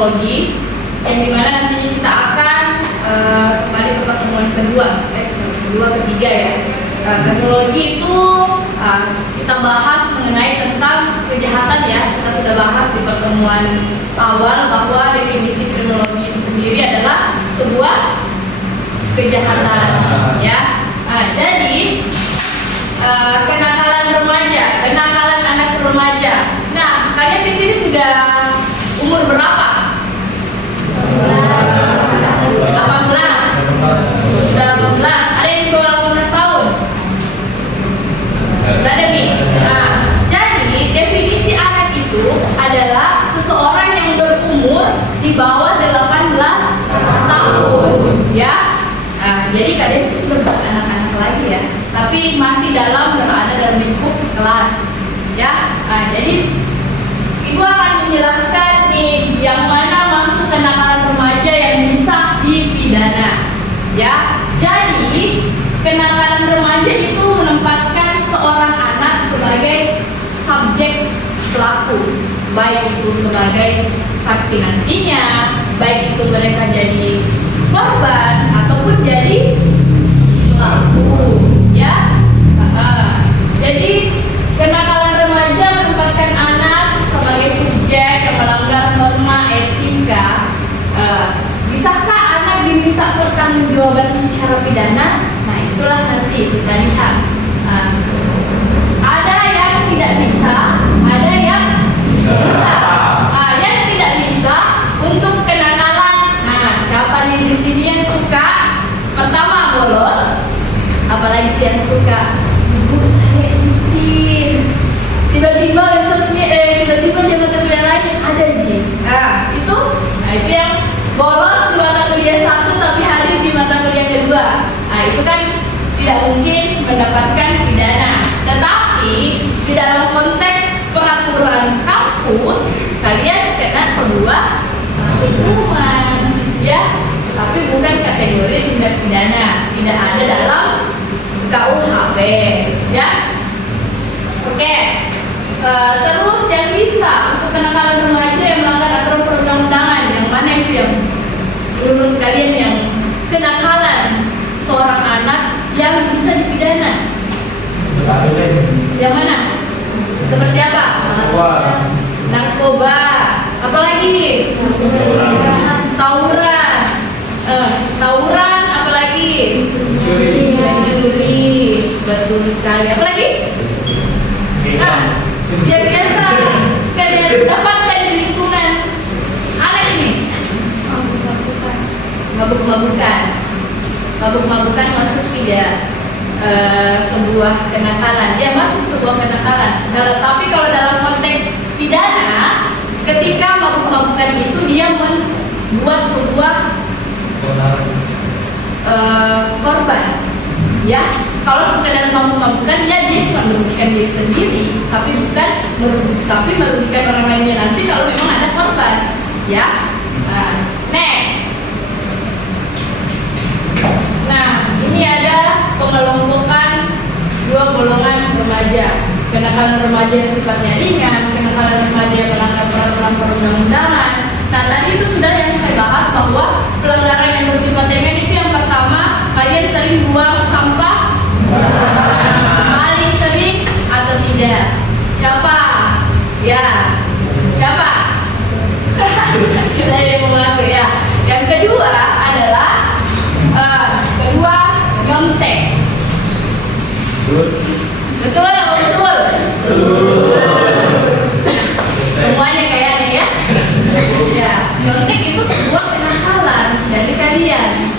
kriminologi, yang dimana nantinya kita akan kembali ke pertemuan ketiga ya. Kriminologi itu kita bahas mengenai tentang kejahatan ya. Kita sudah bahas di pertemuan awal bahwa definisi kriminologi itu sendiri adalah sebuah kejahatan ya. Jadi kenakalan remaja, kenakalan anak remaja. Nah, kalian di sini sudah umur berapa? 18. Sudah 18. Ada yang di bawah 18 tahun? Tidak ada nih. Nah, jadi definisi anak itu adalah seseorang yang berumur di bawah 18 tahun, ya. Nah, jadi kalian itu sudah bukan anak-anak lagi ya, tapi masih berada dalam lingkup kelas, ya. Nah, jadi Ibu akan menjelaskan nih yang mana masuk kenakalan remaja yang bisa dipidana, ya. Jadi kenakalan remaja itu menempatkan seorang anak sebagai subjek pelaku, baik itu sebagai saksi nantinya, baik itu mereka jadi korban ataupun jadi pelaku, ya. Jadi kenakalan remaja menempatkan anak sebagai subjek yang melanggar norma etika. Bisakah anak diminta pertanggungjawaban secara pidana? Nah, itulah nanti kita lihat. Ada yang tidak bisa, ada yang bisa. Yang tidak bisa untuk kenakalan. Nah, siapa nih di sini yang suka? Pertama, bolos. Apalagi yang suka, ibu saya izin. Tiba-tiba besoknya, tiba-tiba jam mata kuliah lain ada Ji. Itu yang bolos di mata kuliah 1 tapi hadir di mata kuliah kedua. Nah, itu kan tidak mungkin mendapatkan pidana. Tetapi di dalam konteks peraturan kampus, kalian kena sebuah hukuman, ya. Tapi bukan kategori tindak pidana, tidak ada dalam KUHP, ya. Oke. Terus yang bisa untuk kenakalan remaja yang melanggar aturan perundang-undangan, yang mana itu yang menurut kalian yang kenakalan seorang anak yang bisa dipidana? Yang mana? Seperti apa? Narkoba. Apalagi? Tawuran. Tawuran. Apalagi? Mencuri. Betul sekali. Apalagi? Yang biasa kalian dapatkan di lingkungan anak ini. Mabuk-mabukan masuk tidak sebuah kenakalan. Dia masuk sebuah kenakalan. Tapi kalau dalam konteks pidana, ketika mabuk-mabukan itu dia membuat sebuah korban, ya. Kalau sekedar mabuk-mabukan, dia cuma merugikan diri sendiri, tapi merugikan orang lainnya nanti kalau memang ada korban, ya. Next. Nah, ini ada pengelompokan 2 golongan remaja. Kenakalan remaja yang sifatnya ringan, kenakalan remaja yang melanggar peraturan perundang-undangan. Nah, tadi itu sudah yang saya bahas bahwa pelanggaran yang bersifat ringan itu yang pertama, kalian sering buang sampah. Paling sering atau tidak? Siapa? Ya, siapa? Kita yang mengaku ya. Yang kedua adalah nyontek. Betul atau betul? Semuanya kayaknya ya. Ya, nyontek itu sebuah kenakalan dari kalian,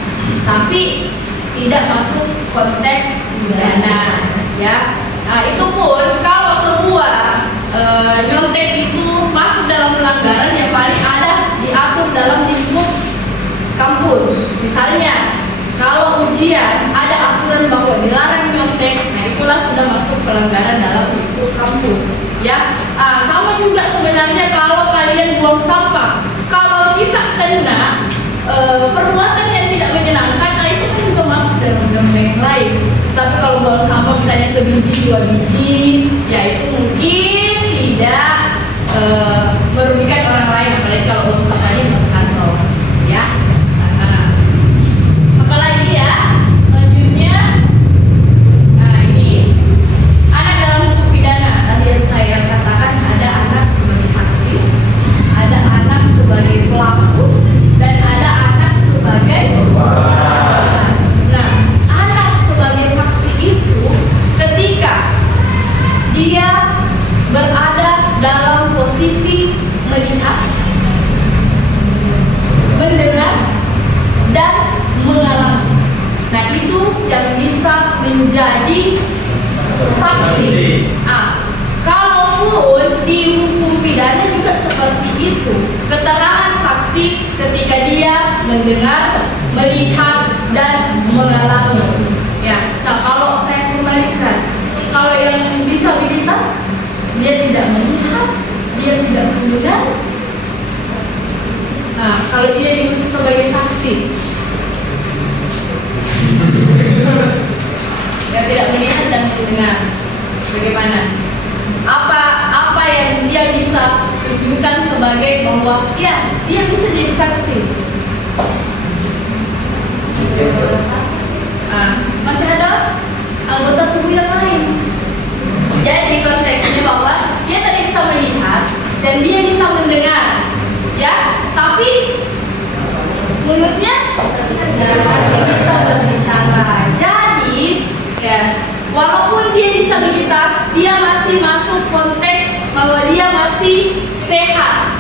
tapi tidak masuk konteks pidana, ya. Nah, itu pun kalau sebuah nyontek itu masuk dalam pelanggaran yang paling ada diatur dalam lingkup kampus. Misalnya, kalau ujian ada aturan bahwa dilarang nyontek, nah itulah sudah masuk pelanggaran dalam lingkup kampus, ya. Sama juga sebenarnya kalau kalian buang sampah. Kalau kita kena perbuatan yang tidak menyenangkan, nah itu kan juga masuk dalam undang-undang yang lain. Tapi kalau buang sampah misalnya sebiji 2 biji, ya itu mungkin tidak merugikan orang lain, apalagi kalau buang sampahnya saksi. Kalaupun di hukum pidana juga seperti itu, keterangan saksi ketika dia mendengar, melihat, dan mengalami. Ya, nah kalau saya kembalikan, kalau yang disabilitas dia tidak melihat, dia tidak mendengar. Nah, kalau dia diutus sebagai saksi, yang tidak melihat dan mendengar, bagaimana? Apa yang dia bisa tunjukkan sebagai bahwa ya dia bisa jadi saksi? Masih ada anggota tubuh yang lain. Jadi konteksnya bahwa dia tadi bisa melihat dan dia bisa mendengar, ya, tapi mulutnya masih bisa berbicara. Jadi ya, walaupun dia disabilitas, dia masih masuk konteks bahwa dia masih sehat.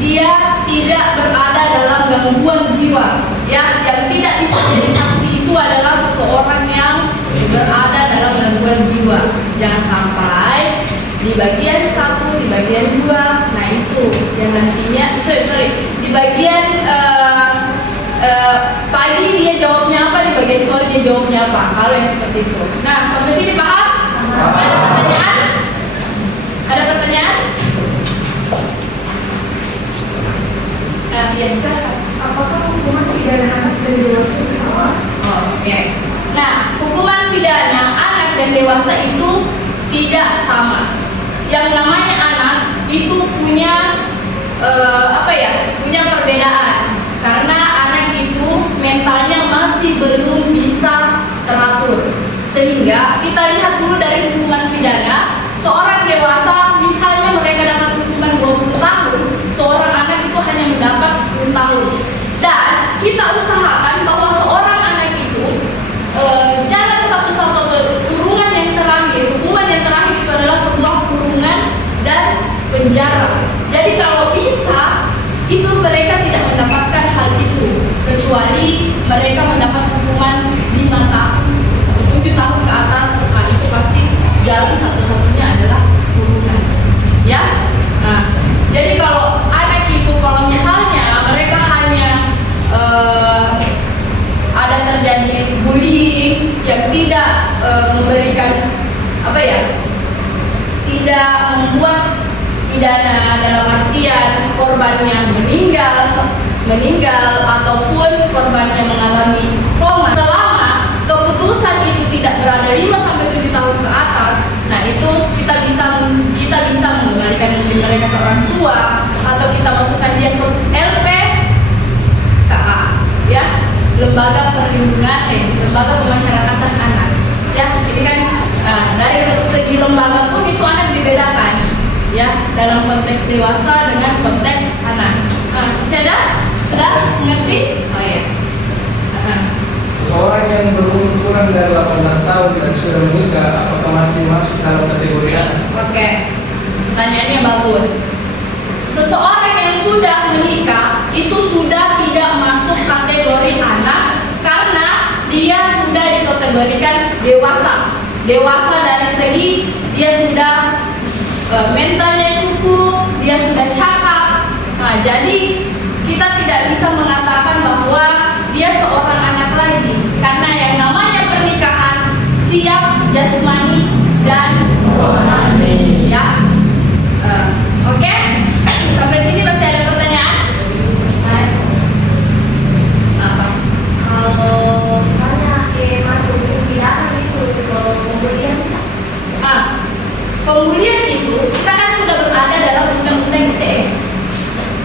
Dia tidak berada dalam gangguan jiwa. Ya, yang tidak bisa jadi saksi itu adalah seseorang yang berada dalam gangguan jiwa. Jangan sampai di bagian 1, di bagian 2, nah itu yang nantinya, di bagian pagi dia jawabnya apa, di bagian sore dia jawabnya apa, kalau yang seperti itu. Nah, sampai sini paham? Ada pertanyaan? Ada pertanyaan? Iya, silakan. Apakah hukuman pidana anak dan dewasa sama? Oke. Nah, hukuman pidana anak dan dewasa itu tidak sama. Yang namanya anak itu punya punya perbedaan. Karena anak itu mentalnya masih belum bisa teratur. Sehingga kita lihat dulu dari hukuman pidana, seorang dewasa misalnya mereka dapat hukuman 20 tahun, seorang anak itu hanya mendapat 10 tahun. Dan kita usahakan bahwa seorang anak itu jangan satu-satu kurungan yang terakhir. Hukuman yang terakhir itu adalah sebuah kurungan dan penjara. Jadi kalau bisa itu mereka tidak mendapatkan hal itu, kecuali mereka mendapat hukuman 5 tahun, 7 tahun ke atas. Nah, itu pasti jalan satu-satunya adalah kurungan. Ya. Nah, jadi kalau anak itu, kalau misalnya mereka hanya ada terjadi bullying yang tidak memberikan tidak membuat pidana dalam artian korbannya meninggal ataupun korbannya mengalami koma, selama keputusan itu tidak berada 5-7 tahun ke atas, nah itu kita bisa mengembalikan mereka ke orang tua, atau kita masukkan dia ke LPKA, ya, lembaga pemasyarakatan anak. Ya, ini kan dari segi lembaga pun itu anak dibedakan, ya, dalam konteks dewasa dengan konteks anak. Masih ada? Sudah mengerti? Oh ya. Seseorang yang berumur kurang dari 18 tahun dan sudah menikah, apakah masih masuk dalam kategori anak? Oke, pertanyaannya bagus. Seseorang yang sudah menikah itu sudah tidak masuk kategori anak karena dia sudah dikategorikan dewasa. Dewasa dari segi dia sudah mentalnya cukup, dia sudah cakap. Nah, jadi kita tidak bisa mengatakan bahwa dia seorang anak lagi, karena yang namanya pernikahan siap jasmani dan rohani. Ya, oke. Sampai sini masih ada pertanyaan? Apa? Kalau misalnya masuk pidana itu, kalau kemudian pembulian itu kita kan sudah berada dalam undang-undang ITE.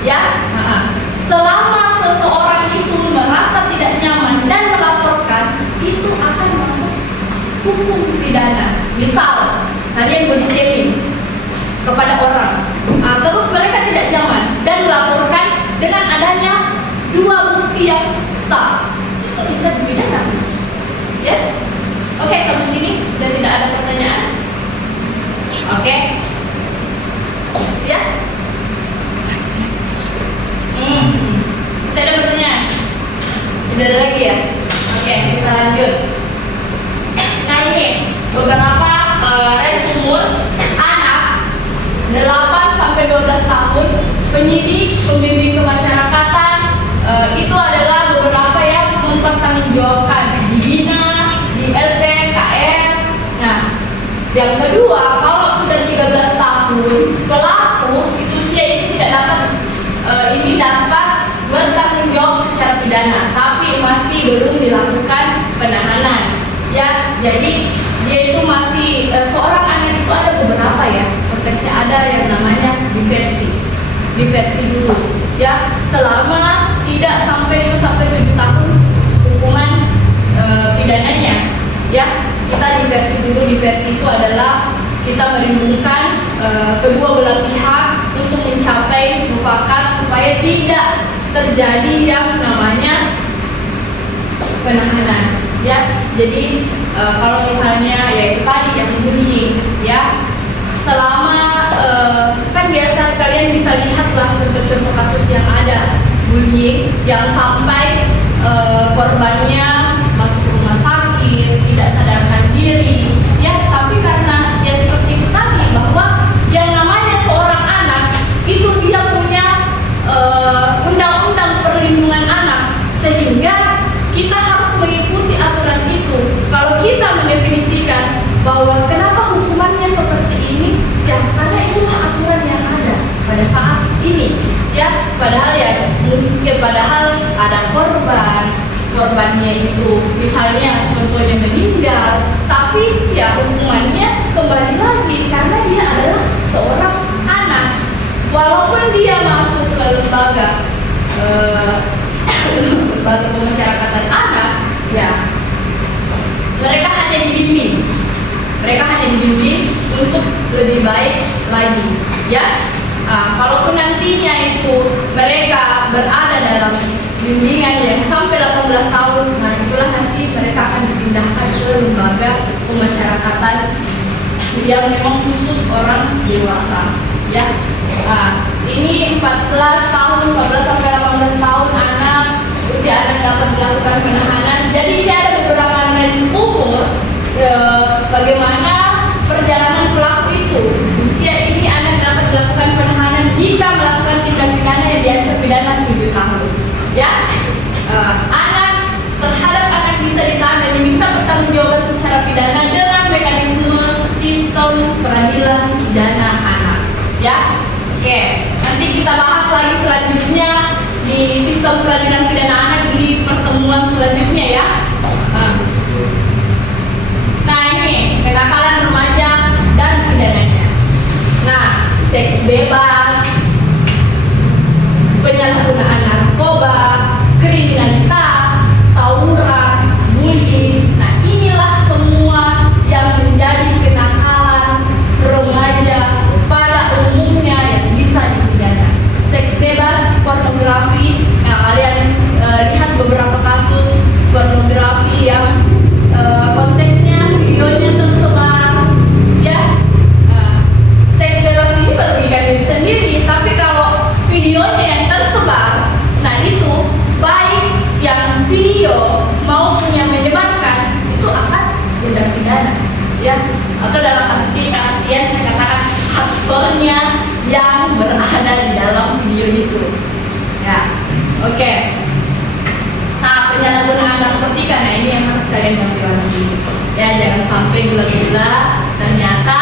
Ya, selama seseorang itu merasa tidak nyaman dan melaporkan, itu akan masuk hukum pidana. Misal kalian body shaming kepada orang, terus mereka tidak nyaman dan melaporkan dengan adanya 2 bukti yang sah, itu bisa dipidana. Ya, oke, sampai sini sudah tidak ada pertanyaan. Oke, ya. Masih ada pertanyaan? Tidak ada lagi ya? Oke, kita lanjut. Nah, ini beberapa 8 sampai 12 tahun, penyidik, pembimbing kemasyarakatan, itu adalah beberapa yang mempertanggungjawabkan dibina, di LP, KS. Nah, yang kedua, kalau sudah 13 tahun, pelaku itu usia ini tidak dapat bertanggung jawab secara pidana, tapi masih belum dilakukan penahanan. Ya, jadi dia itu masih seorang anak itu ada beberapa ya konteksnya, ada yang namanya diversi dulu ya, selama tidak sampai 5 sampai 7 tahun hukuman pidananya ya. Kita diversi dulu. Diversi itu adalah kita merindukan kedua belah pihak untuk mencapai mufakat supaya tidak terjadi yang namanya penahanan ya. Jadi kalau misalnya ya itu tadi yang bullying ya, selama kan biasa kalian bisa lihatlah contoh-contoh kasus yang ada bullying yang sampai korbannya masuk rumah sakit, tidak sadarkan diri ya, tapi karena ya seperti itu tadi, bahwa yang namanya seorang anak itu dia punya undang-undang perlindungan anak, sehingga kita harus mengikuti aturan itu. Kalau kita mendefinisikan bahwa kenapa hukumannya seperti ini, ya karena itulah aturan yang ada pada saat ini ya. Padahal ya mungkin ada korbannya itu misalnya contohnya meninggal, tapi ya hukumannya kembali lagi karena dia adalah seorang anak. Walaupun dia masuk ke lembaga pemasyarakatan anak ya, mereka hanya dibimbing untuk lebih baik lagi ya. Kalaupun nantinya itu mereka berada dalam bimbingan yang sampai 18 tahun, nah itulah nanti mereka akan dipindahkan ke lembaga pemasyarakatan yang memang khusus orang dewasa ya. Ini 14 tahun, 14 sampai 18 tahun anak, usia anak dapat dilakukan penahanan. Jadi ini ada beberapa range umur bagaimana perjalanan pelaku itu. Usia ini anak dapat dilakukan penahanan jika melakukan tindak pidana yang diancam pidana 7 tahun. Ya, terhadap anak bisa ditahan dan diminta pertanggungjawaban secara pidana dengan mekanisme sistem peradilan pidana anak. Ya, oke. Nanti kita bahas lagi selanjutnya di sistem peradilan pidana anak di pertemuan selanjutnya ya. Nah ini kenakalan remaja dan pidananya. Nah, seks bebas, penyalahgunaan narkoba, kriminalitas, tawuran, bullying. Nah inilah semua yang menjadi kenakalan remaja pada umumnya yang bisa dipidana. Seks bebas, pornografi. Nah kalian lihat beberapa kasus pornografi yang konteksnya videonya tersebar ya. Seks bebas ini merugikan diri sendiri, tapi kalau videonya yang tersebar, nah itu baik yang video maupun yang menyebarkan itu akan tindak pidana ya, atau dalam artian saya katakan aktornya yang berada di dalam video itu ya. Oke. Nah penyalahgunaan narkotika, nah ini yang harus kalian ganti ya, jangan sampai gula-gula ternyata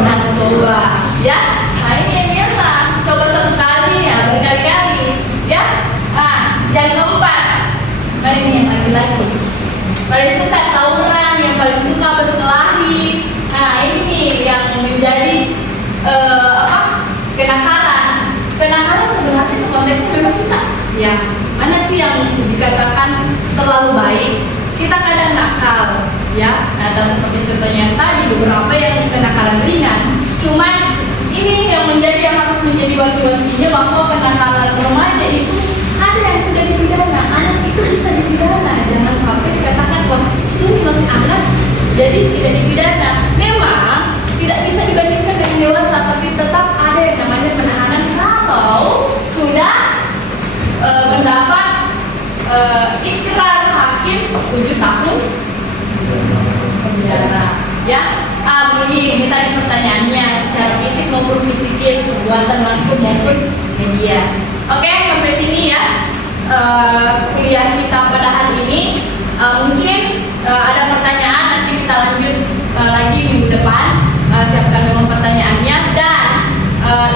narkoba ya. Nah ini yang biasa coba satu kali ya berkali-kali ya. Nah yang keempat, nah ini yang laki-laki paling suka tawuran, yang paling suka berkelahi. Nah ini yang menjadi kenakalan sebenarnya itu konteksnya memang kita ya, mana sih yang dikatakan terlalu baik, kita kadang nakal ya, atau seperti contohnya yang tadi beberapa yang kenakalan ringan. Cuman ini yang harus menjadi wanti-wantinya bahwa kenakalan remaja itu ada yang sudah dipidana, anak itu bisa dipidana. Jangan sampai dikatakan wah ini masih anak jadi tidak dipidana. Memang tidak bisa dibandingkan dengan dewasa, tapi tetap ada yang namanya penahanan kalau sudah mendapat ikrar hakim 7 tahun penjara ya. Bullying, ini tadi pertanyaannya secara forensik maupun psikis, perbuatan langsung maupun media. Oke, sampai sini ya kuliah kita pada hari ini. Mungkin ada pertanyaan, nanti kita lanjut lagi minggu depan. Siapkan memang pertanyaannya, dan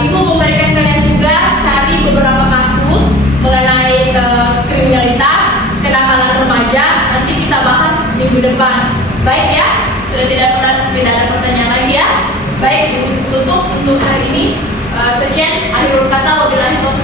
Ibu memberikan kalian tugas cari beberapa kasus mengenai kriminalitas, kenakalan remaja. Nanti kita bahas minggu depan. Baik ya, sudah tidak ada pertanyaan lagi ya. Baik, tutup untuk hari ini. Sekian, akhirul kata, wabillahi taufiq.